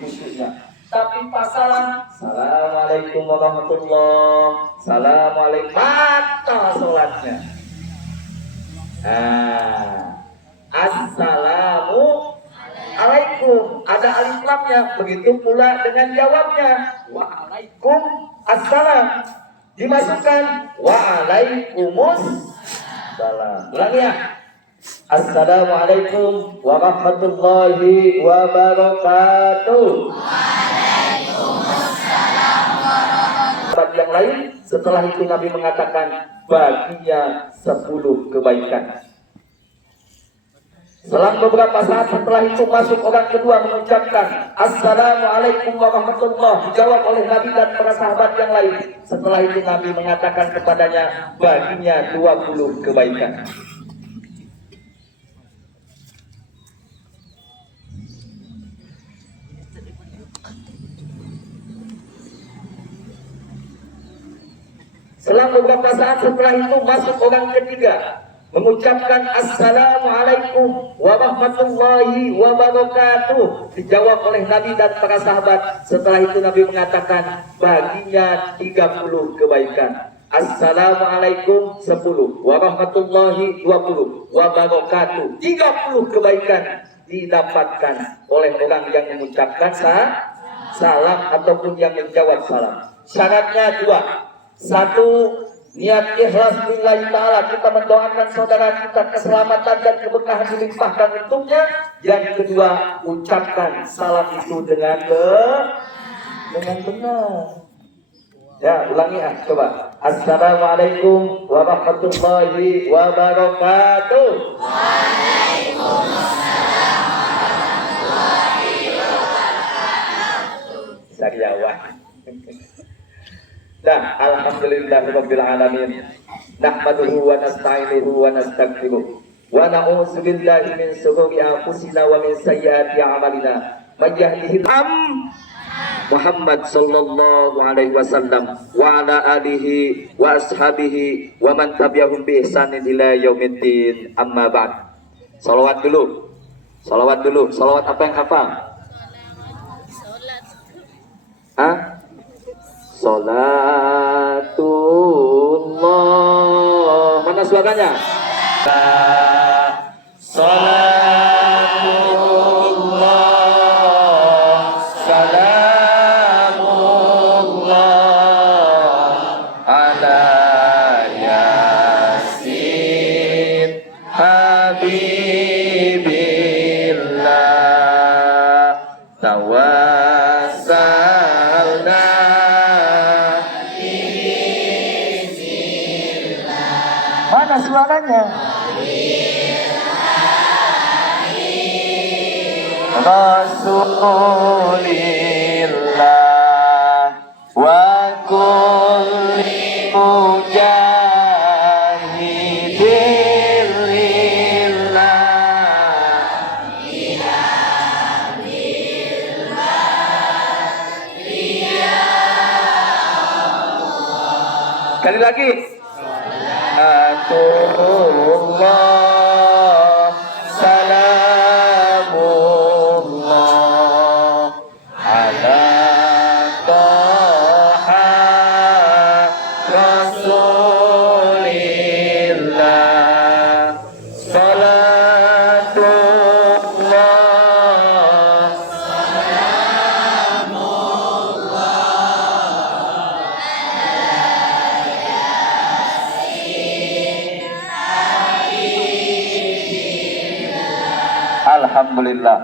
khusyuknya. Tapi pas salam, assalamualaikum warahmatullahi, assalamualaikum, batal sholatnya. Assalamu alaikum, ada alif lamnya. Begitu pula dengan jawabnya, waalaikum assalam, dimasukkan waalaikumus salam. Ulangi ya. Assalamualaikum warahmatullahi wabarakatuh. Waalaikumsalam warahmatullahi. Yang lain setelah itu Nabi mengatakan baginya 10 kebaikan. Selang beberapa saat setelah itu masuk orang kedua mengucapkan Assalamualaikum warahmatullahi, dijawab oleh Nabi dan para sahabat yang lain. Setelah itu Nabi mengatakan kepadanya baginya 20 kebaikan. Selang beberapa saat setelah itu masuk orang ketiga mengucapkan Assalamualaikum warahmatullahi wabarakatuh, dijawab oleh Nabi dan para sahabat. Setelah itu Nabi mengatakan baginya 30 kebaikan. Assalamualaikum 10, warahmatullahi 20, wabarakatuh 30 kebaikan didapatkan oleh orang yang mengucapkan salam ataupun yang menjawab salam. Syaratnya 2. 1, niat ikhlas lillahi ta'ala, kita mendoakan saudara kita keselamatan dan keberkahan dilimpahkan untuknya. Yang kedua, ucapkan salam itu dengan benar. Ya, ulangi coba. Assalamualaikum warahmatullahi wabarakatuh. Waalaikumsalam warahmatullahi wabarakatuh. Sariawan. Nah, alhamdulillahirabbil alamin. Nahmaduhu wa nasta'inuhu wa nastaghfiruh. Wa na'udzu billahi min shururi anfusina wa min sayyiati a'malina. May yahdihillahu Muhammad sallallahu alaihi wasallam wa ala alihi wa ashabihi wa man tabi'ahum bi ihsanin ila yaumiddin. Amma ba'd. Shalawat dulu. Shalawat apa yang hafal? Salatullah. Mana suaranya? Salatullah, salamullah ala yasin habibillah tawassalna. Mana suaranya? Rasulillah wa kulli mujahidin lillah. Sekali lagi. Salatullah, salamullah ala Taha Rasulillah. Salatullah, alhamdulillah.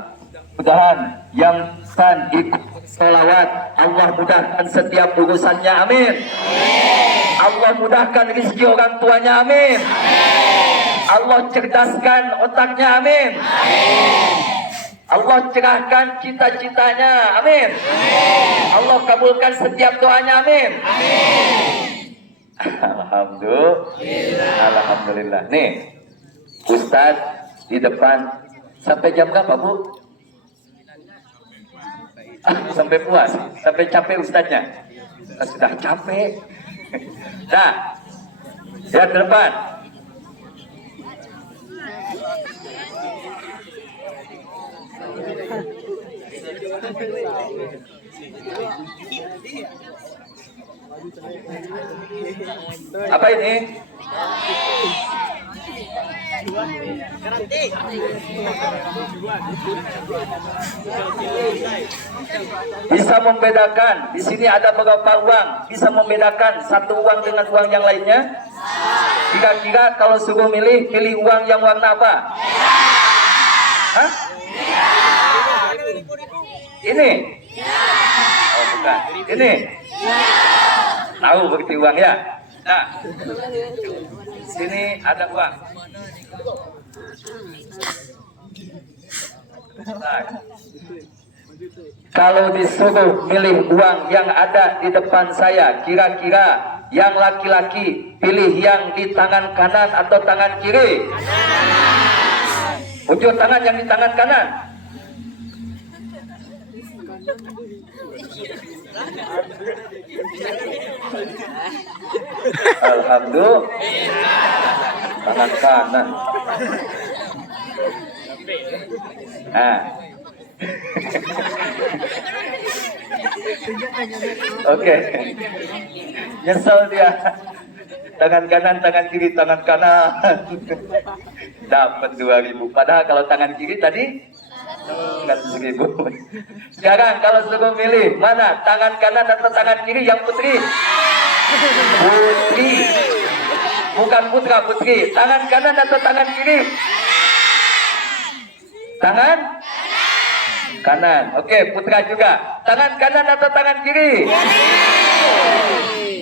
Mudah-mudahan yang kan ikut salawat Allah mudahkan setiap urusannya, amin. Allah mudahkan rezeki orang tuanya, amin. Allah cerdaskan otaknya, amin. Allah cerahkan cita-citanya, amin. Allah kabulkan setiap doanya, amin. Alhamdulillah. Nih, Ustadz di depan. Sampai jam berapa, Bu? Sampai puas, sampai capek ustadznya. Sudah capek. Nah, lihat ke depan. Apa ini? Bisa membedakan, di sini ada beberapa uang, bisa membedakan satu uang dengan uang yang lainnya. Kira-kira kalau suruh milih, pilih uang yang warna apa? Hah? Ini? Oh bukan, ini? Tahu berarti uang ya? Nah, sini ada uang. Nah, kalau disuruh milih uang yang ada di depan saya, kira-kira yang laki-laki pilih yang di tangan kanan atau tangan kiri? Ujung tangan yang di tangan kanan. Alhamdulillah, tangan kanan. Nah. Oke. Nyesel dia. Tangan kanan, tangan kiri, tangan kanan. Dapat 2.000. Padahal kalau tangan kiri tadi 100.000. Sekarang kalau suruh milih mana tangan kanan atau tangan kiri yang putri? Putri. Bukan putra, putri. Tangan kanan atau tangan kiri? Tangan kanan. Oke, putra juga. Tangan kanan atau tangan kiri?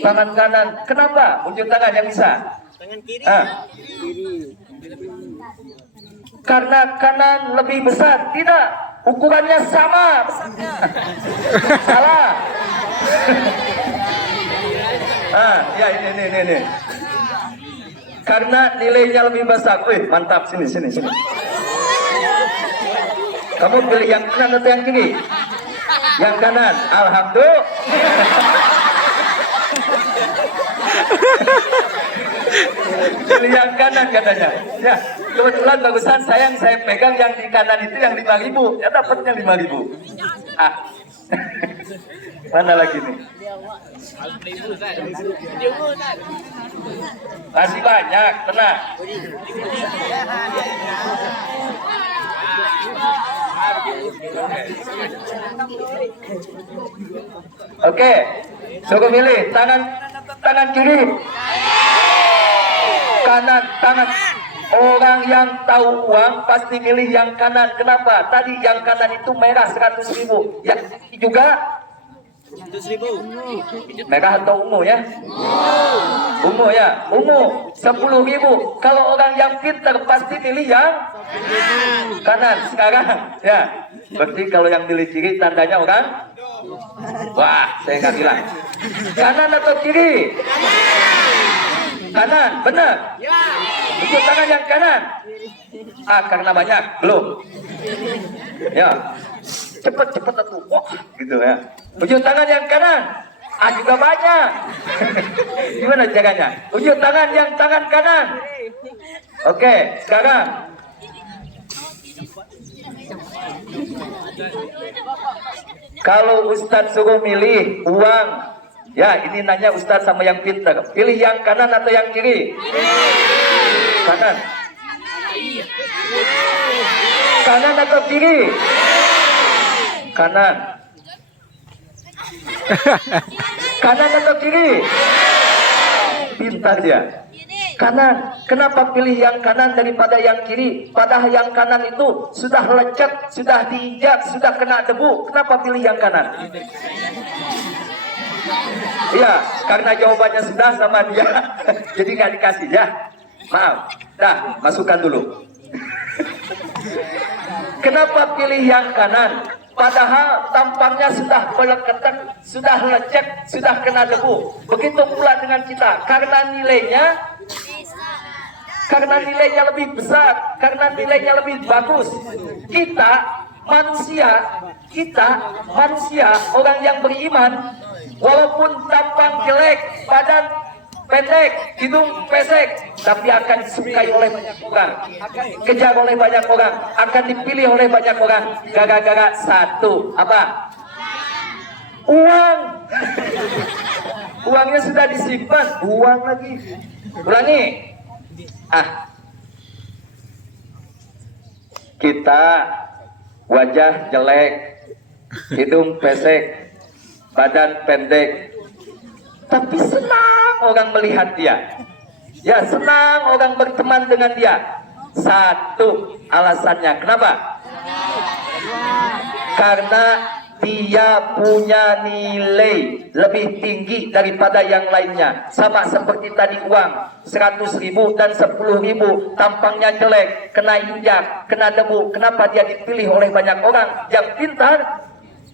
Tangan kanan. Kenapa? Unjuk tangan yang bisa. Tangan kiri. Karena kanan lebih besar. Tidak, ukurannya sama besarnya. Salah. Ya ini. Karena nilainya lebih besar. Wih, mantap, sini. Kamu pilih yang kanan atau yang kiri? Yang kanan. Alhamdulillah. Pilih yang kanan katanya. Ya, kebetulan bagusan saya pegang yang di kanan itu yang 5.000. Ya dapatnya 5.000. Mana lagi nih? Masih banyak, tenang. Oke, suruh milih tangan kiri, kanan, tangan. Orang yang tahu uang pasti milih yang kanan. Kenapa? Tadi yang kanan itu merah 100.000. Yang juga 100.000. Merah atau ungu ya? Ungu ya? Ungu 10.000. Kalau orang yang pintar pasti milih yang kanan. Sekarang ya. Berarti kalau yang milih kiri tandanya orang? Wah, saya nggak bilang. Kanan atau kiri? Kanan, benar? Unjuk tangan yang kanan. Karena banyak, belum. Ya, cepet atuh. Wah, gitu ya. Unjuk tangan yang kanan. Juga banyak. Gimana caranya? Unjuk tangan yang tangan kanan. Oke, sekarang. Kalau Ustadz suruh milih uang, ya ini nanya Ustadz sama yang pintar, pilih yang kanan atau yang kiri? Kanan. Kanan atau kiri? Kanan. Kanan atau kiri? Pintar dia. Kanan. Kenapa pilih yang kanan daripada yang kiri? Padahal yang kanan itu sudah lecet, sudah diinjak, sudah kena debu. Kenapa pilih yang kanan? Iya, karena jawabannya sudah sama dia. Jadi nggak dikasih ya. Maaf. Dah, masukkan dulu. Kenapa pilih yang kanan? Padahal tampangnya sudah meleketan, sudah lecet, sudah kena debu. Begitu pula dengan kita. Karena nilainya lebih besar, karena nilainya lebih bagus. Kita manusia, orang yang beriman, walaupun tampang jelek, badan pendek, hidung pesek, tapi akan disukai oleh banyak orang, kejar oleh banyak orang, akan dipilih oleh banyak orang, gara-gara satu, apa? Uang. Uangnya sudah disimpan, uang lagi. Ulangi. Kita wajah jelek, hidung pesek, badan pendek, tapi senang orang melihat dia. Ya, senang orang berteman dengan dia. Satu alasannya, kenapa? Karena dia punya nilai lebih tinggi daripada yang lainnya. Sama seperti tadi uang 100.000 dan 10.000, tampangnya jelek, kena injak, kena debu. Kenapa dia dipilih oleh banyak orang yang pintar?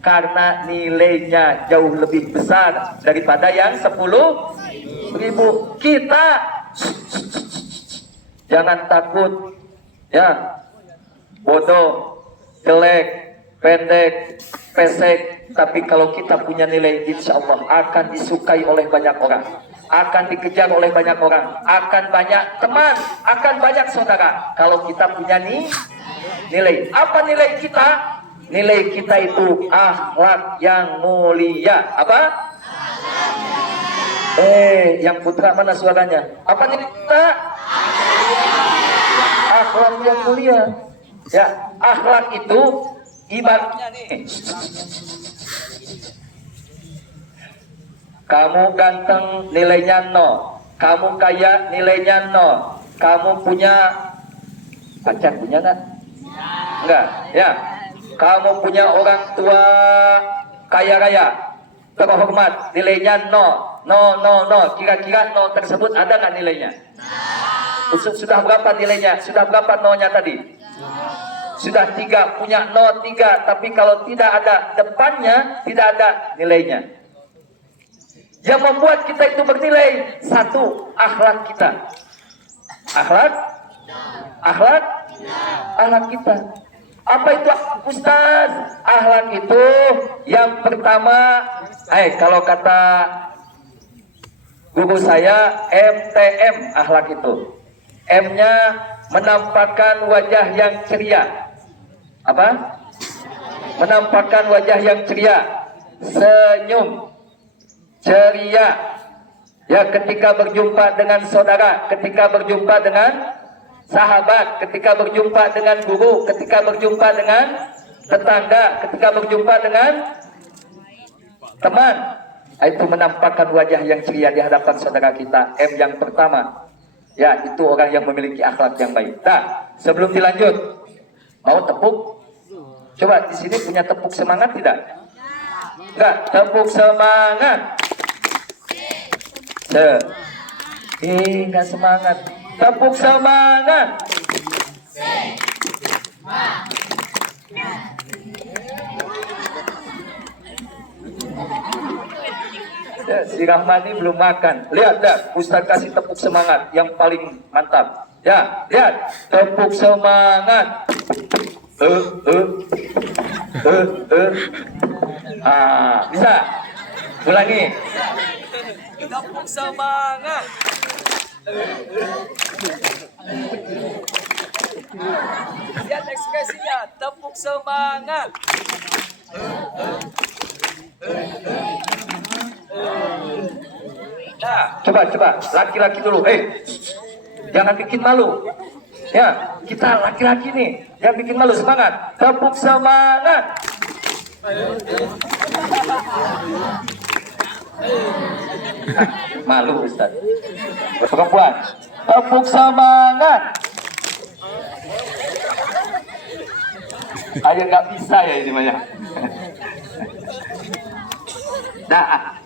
Karena nilainya jauh lebih besar daripada yang 10.000. Kita jangan takut, ya, bodoh, jelek, pendek, pesek, tapi kalau kita punya nilai, insya Allah akan disukai oleh banyak orang, akan dikejar oleh banyak orang, akan banyak teman, akan banyak saudara. Kalau kita punya nilai, apa nilai kita? Nilai kita itu akhlak yang mulia. Apa? Yang putra mana suaranya? Apa nilai kita? Akhlak yang mulia. Ya, akhlak itu ibaratnya nih, kamu ganteng nilainya 0, kamu kaya nilainya 0, kamu punya pacar, punya nggak? Enggak, ya. Kamu punya orang tua kaya raya, terhormat, nilainya 0, 0, 0, 0. Kira-kira 0 tersebut ada nggak nilainya? Sudah berapa nilainya? Sudah berapa nolnya tadi? Sudah 3, punya 0, 3. Tapi kalau tidak ada depannya, tidak ada nilainya. Yang membuat kita itu bernilai, satu, akhlak kita. Akhlak kita. Apa itu Ustaz? Akhlak itu yang pertama, kalau kata guru saya, MTM akhlak itu. M-nya menampakkan wajah yang ceria. Apa? Menampakkan wajah yang ceria, senyum, ceria. Ya, ketika berjumpa dengan saudara, ketika berjumpa dengan sahabat, ketika berjumpa dengan guru, ketika berjumpa dengan tetangga, ketika berjumpa dengan teman, itu menampakkan wajah yang ceria di hadapan saudara kita. M yang pertama. Ya, itu orang yang memiliki akhlak yang baik. Nah, sebelum dilanjut, mau tepuk? Coba di sini punya tepuk semangat tidak? Enggak, tepuk semangat. Enggak semangat. Tepuk semangat. Ya, si Rahmani belum makan. Lihat dah, Ustaz kasih tepuk semangat yang paling mantap. Ya, lihat, tepuk semangat. Bisa. Ulangi. Tepuk semangat. Lihat ekspresinya, tepuk semangat. Nah, coba laki-laki dulu. Jangan bikin malu. Ya, kita laki-laki nih, jangan bikin malu. Semangat, tepuk semangat. Malu Ustaz. Perempuan, tepuk semangat. Ayo, nggak bisa ya ini banyak. Nah,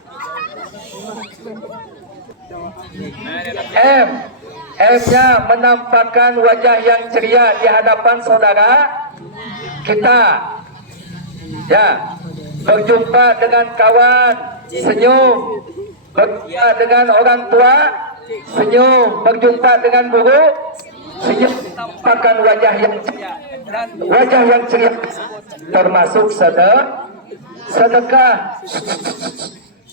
M-nya menampakkan wajah yang ceria di hadapan saudara kita. Ya, berjumpa dengan kawan, senyum. Berjumpa dengan orang tua, senyum. Berjumpa dengan guru, senyum. Menampakkan wajah yang ceria, termasuk sedekah.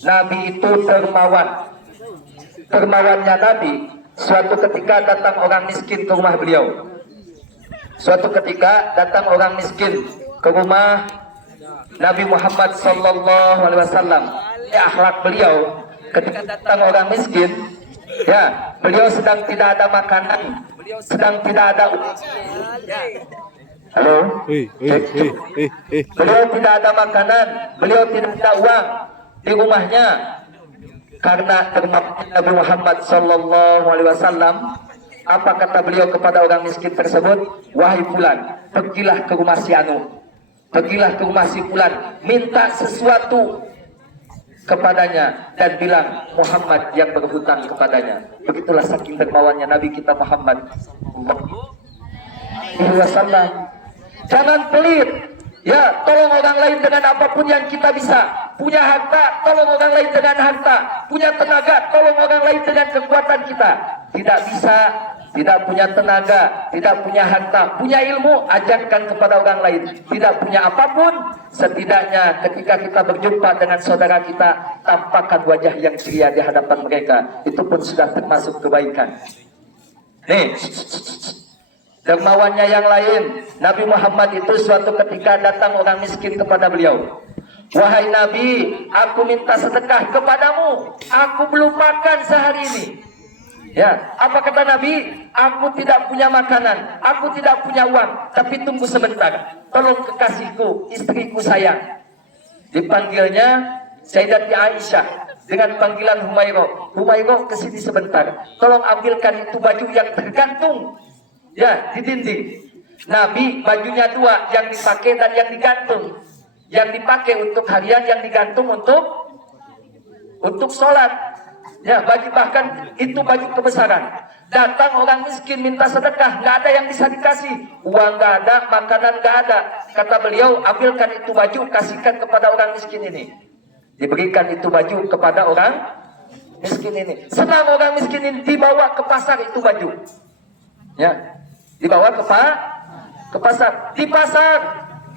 Nabi itu dermawan. dermawannya Nabi, suatu ketika datang orang miskin ke rumah beliau. Suatu ketika datang orang miskin ke rumah Nabi Muhammad sallallahu alaihi wasallam. Akhlak beliau ketika datang orang miskin, ya, beliau sedang tidak ada makanan, sedang tidak ada uang. Halo? Beliau tidak ada makanan, beliau tidak ada uang di rumahnya. Karena dermawan Nabi Muhammad sallallahu alaihi wasallam, apa kata beliau kepada orang miskin tersebut? Wahai fulan, pergilah ke rumah si Anu. Pergilah ke rumah si fulan, minta sesuatu kepadanya dan bilang Muhammad yang berhutang kepadanya. Begitulah saking dermawannya Nabi kita Muhammad sallallahu alaihi wasallam. Jangan pelit. Ya, tolong orang lain dengan apapun yang kita bisa. Punya harta, tolong orang lain dengan harta. Punya tenaga, tolong orang lain dengan kekuatan kita. Tidak bisa, tidak punya tenaga, tidak punya harta, punya ilmu, ajarkan kepada orang lain. Tidak punya apapun, setidaknya ketika kita berjumpa dengan saudara kita, tampakkan wajah yang ceria di hadapan mereka. Itu pun sudah termasuk kebaikan. Nih, dermawannya yang lain, Nabi Muhammad itu suatu ketika datang orang miskin kepada beliau. Wahai Nabi, aku minta sedekah kepadamu. Aku belum makan sehari ini. Ya, apa kata Nabi? Aku tidak punya makanan, aku tidak punya uang, tapi tunggu sebentar. Tolong kekasihku, istriku sayang. Dipanggilnya Sayyidati Aisyah dengan panggilan Humairah. Humairah, kesini sebentar. Tolong ambilkan itu baju yang tergantung, ya, di dinding. Nabi bajunya dua, yang dipakai dan yang digantung. Yang dipakai untuk harian, yang digantung untuk sholat. Ya, bagi bahkan itu baju kebesaran. Datang orang miskin minta sedekah, nggak ada yang bisa dikasih. Uang nggak ada, makanan nggak ada. Kata beliau, ambilkan itu baju, kasihkan kepada orang miskin ini. Diberikan itu baju kepada orang miskin ini. Senang orang miskin ini, dibawa ke pasar itu baju. Ya, dibawa ke pasar. Di pasar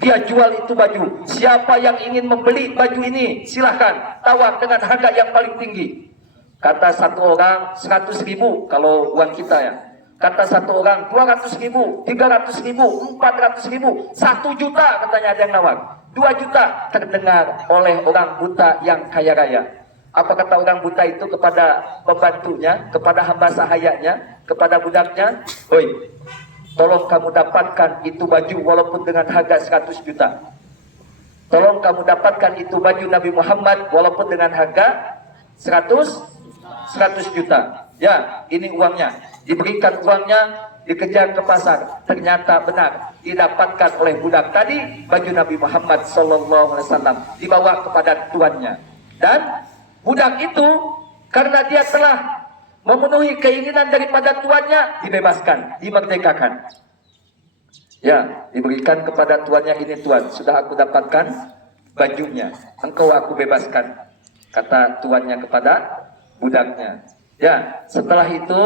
dia jual itu baju. Siapa yang ingin membeli baju ini, silahkan tawar dengan harga yang paling tinggi. Kata satu orang 100.000 kalau uang kita ya. Kata satu orang 200.000, 300.000, 400.000, 1 juta katanya ada yang nawar. 2 juta terdengar oleh orang buta yang kaya raya. Apa kata orang buta itu kepada pembantunya, kepada hamba sahayanya, kepada budaknya? Oi, tolong kamu dapatkan itu baju walaupun dengan harga 100 juta. Tolong kamu dapatkan itu baju Nabi Muhammad walaupun dengan harga 100 juta. Ya, ini uangnya. Diberikan uangnya, dikejar ke pasar. Ternyata benar didapatkan oleh budak tadi baju Nabi Muhammad sallallahu alaihi wasallam, dibawa kepada tuannya. Dan budak itu karena dia telah memenuhi keinginan daripada tuannya, dibebaskan, dimerdekakan. Ya, diberikan kepada tuannya, ini tuan, sudah aku dapatkan bajunya, engkau aku bebaskan, kata tuannya kepada budaknya. Ya, setelah itu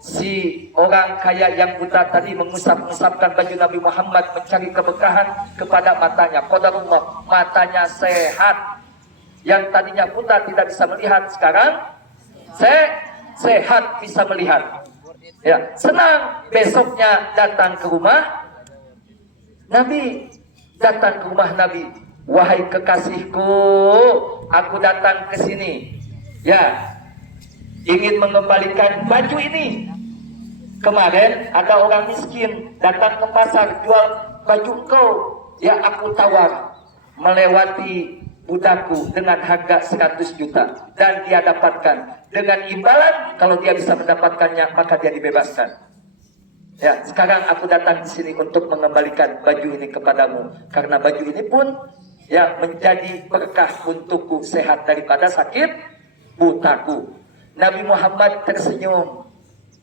si orang kaya yang buta tadi mengusap-usapkan baju Nabi Muhammad, mencari keberkahan kepada matanya. Qadarullah, matanya sehat. Yang tadinya buta tidak bisa melihat, sekarang sehat bisa melihat. Ya, senang. Besoknya datang ke rumah Nabi. Datang ke rumah Nabi. Wahai kekasihku, aku datang ke sini. Ya, ingin mengembalikan baju ini. Kemarin ada orang miskin datang ke pasar jual baju engkau. Ya, aku tawar melewati budakku dengan harga 100 juta dan dia dapatkan dengan imbalan kalau dia bisa mendapatkannya maka dia dibebaskan. Ya, sekarang aku datang di sini untuk mengembalikan baju ini kepadamu karena baju ini pun ya menjadi berkah untukku, sehat daripada sakit butaku. Nabi Muhammad tersenyum.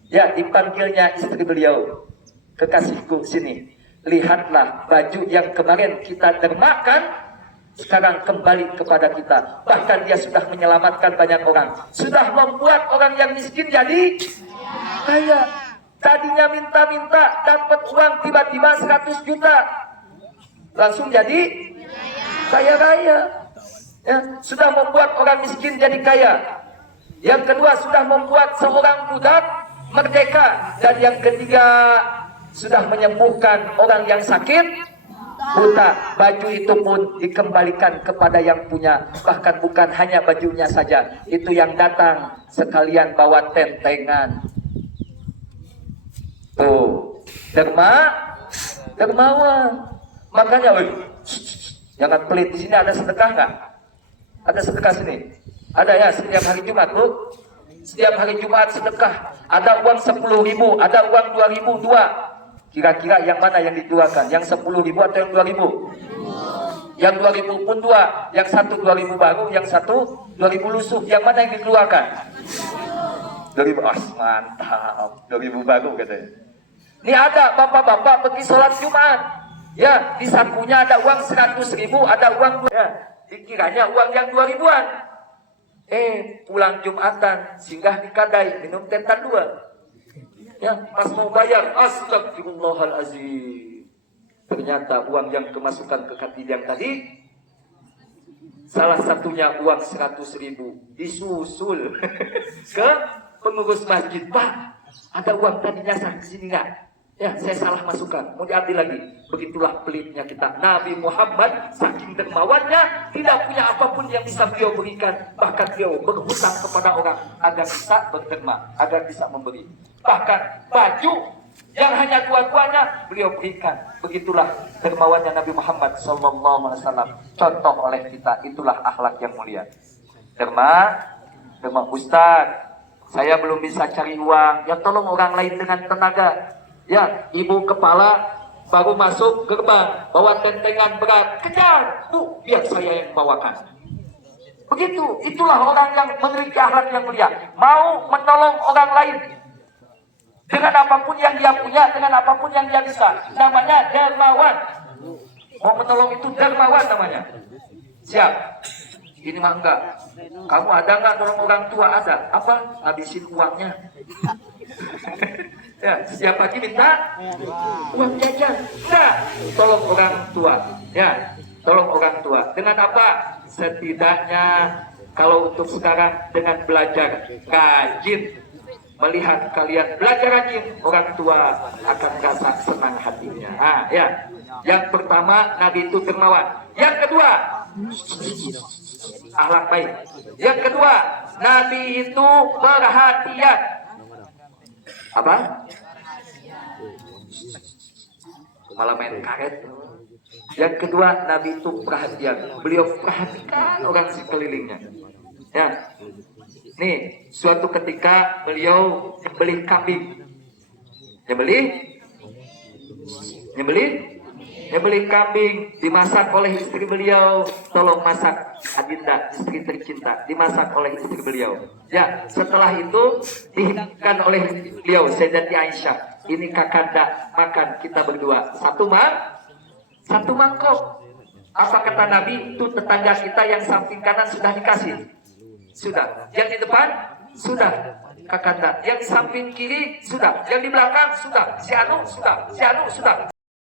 Ya, dipanggilnya istri beliau, kekasihku sini, lihatlah baju yang kemarin kita dermakan sekarang kembali kepada kita. Bahkan dia sudah menyelamatkan banyak orang, sudah membuat orang yang miskin jadi kaya. Tadinya minta-minta dapat uang tiba-tiba 100 juta langsung jadi kaya raya. Ya, sudah membuat orang miskin jadi kaya. Yang kedua, sudah membuat seorang budak merdeka. Dan yang ketiga, sudah menyembuhkan orang yang sakit buta. Baju itu pun dikembalikan kepada yang punya. Bahkan bukan hanya bajunya saja, itu yang datang sekalian bawa tentengan. Tuh, dermawan. Makanya, jangan pelit. Di sini ada sedekah nggak? Ada sedekah sini? Ada ya, setiap hari Jumat, Bu. Setiap hari Jumat sedekah. Ada uang 10.000, ada uang 2.000, dua. Kira-kira yang mana yang dikeluarkan? Yang 10.000 atau yang 2.000? Yang 2.000 pun dua. Yang satu 2.000 baru, yang satu 2.000 lusuh. Yang mana yang dikeluarkan? 2.000. Mantap. 2.000 baru katanya. Ini ada bapak-bapak pergi sholat Jumat. Ya, di sakunya ada uang 100.000, ada uang ya, dikiranya uang yang 2.000-an. Pulang Jumatan, singgah di Kadai, minum teh dua. Ya, pas mau bayar, astagfirullahalazim. Ternyata uang yang kemasukan ke kantin yang tadi, salah satunya uang 100.000 disusul ke pengurus masjid. Pak, ada uang tadinya di sini nggak? Ya, saya salah masukkan, mau diambil lagi. Begitulah pelitnya kita. Nabi Muhammad saking dermawannya, tidak punya apapun yang bisa beliau berikan. Bahkan beliau berhutang kepada orang agar bisa berderma, agar bisa memberi. Bahkan baju yang hanya dua-duanya beliau berikan. Begitulah dermawannya Nabi Muhammad SAW. Contoh oleh kita, itulah akhlak yang mulia. Derma Ustaz, saya belum bisa cari uang. Ya tolong orang lain dengan tenaga. Ya, ibu kepala baru masuk gerbang, bawa tentengan berat, kejar, Bu, biar saya yang bawakan. Begitu, itulah orang yang memiliki akhlak yang mulia, mau menolong orang lain dengan apapun yang dia punya, dengan apapun yang dia bisa. Namanya dermawan. Mau menolong itu dermawan namanya. Siap. Ini mah enggak. Kamu ada nggak nolong orang tua? Ada. Apa? Habisin uangnya. Ya, setiap pagi minta uang jajan. Nah, tolong orang tua. Ya, tolong orang tua. Dengan apa? Setidaknya kalau untuk sekarang dengan belajar rajin, melihat kalian belajar rajin, orang tua akan merasa senang hatinya. Ah, ya. Yang pertama, Nabi itu dermawan. Yang kedua, akhlak baik. Yang kedua, Nabi itu perhatian. Apa? Malah main karet. Yang kedua, Nabi itu perhatian. Beliau perhatikan orang sekelilingnya. Ya, nih suatu ketika beliau nyembelih kambing. Nyembelih kambing, dimasak oleh istri beliau. Tolong masak, Adinda, istri tercinta, dimasak oleh istri beliau. Ya, setelah itu dihidangkan oleh beliau, Sayyidati Aisyah. Ini kakanda makan kita berdua. Satu mangkok. Apa kata Nabi? Itu tetangga kita yang samping kanan sudah dikasih. Sudah. Yang di depan sudah. Kakanda. Yang samping kiri sudah. Yang di belakang sudah. Si Anu sudah.